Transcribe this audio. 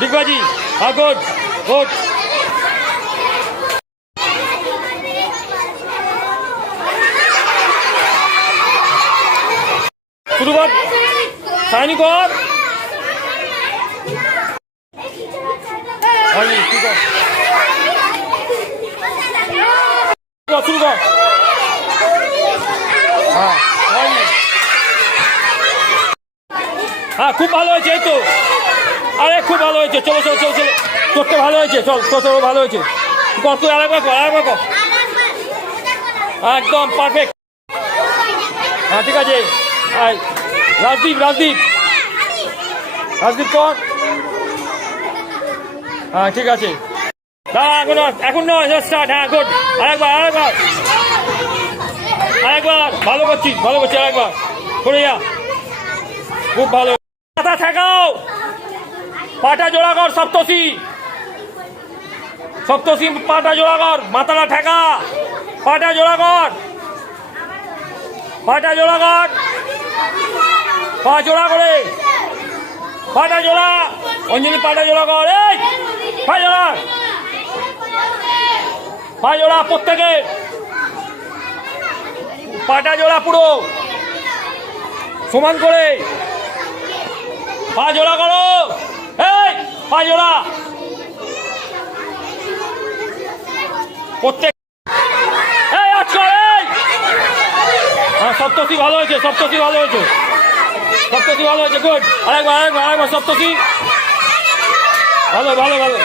ডিগবাজি। হ্যাঁ, good good. শুরু কর, সাইনি কর। ঠিক আছে, শুরু কর। হ্যাঁ হ্যাঁ, খুব ভালো হয়েছে। এই তো, আরে খুব ভালো হয়েছে। চলো চলো চলো চলো, তোরটা ভালো হয়েছে। চল তোর ভালো হয়েছে। কর তুই, আরেকবার কর, আরেকবার কর। একদম পারফেক্ট। হ্যাঁ ঠিক আছে। রাজদীপ রাজদীপ রাজদীপ কর। হ্যাঁ ঠিক আছে, দাঁড়া, এখন নয়, স্টার্ট। হ্যাঁ গুড, আরেকবার আরেকবার আরেকবার। ভালো করছিস, ভালো করছিস, আরেকবার করে যা। খুব ভালো। মাথা ঠেকাও, পাটা জোড়া কর। সপ্তশী সপ্তশী, পাটা জোড়া কর, মাথাটা ঠেকা। পাটা জোড়া কর, পাটা জোড়া কর, পা জোড়া করে, পাটা জোড়া। অঞ্জলি পাটা জোড়া কর। এই পা জোড়া, পা জোড়া প্রত্যেকে, পাটা জোড়া পুরো সমান করে। পা জোড়া করো, এই পা জোড়া প্রত্যেক। এই আচ্ছা, এই হ্যাঁ, সপ্তশী ভালো হয়েছে, সপ্তশী ভালো হয়েছে, সপ্তশী ভালো হয়েছে। গুড, আরেকবার আরেকবার আরেকবার। সপ্তশী ভালো ভালো ভালো।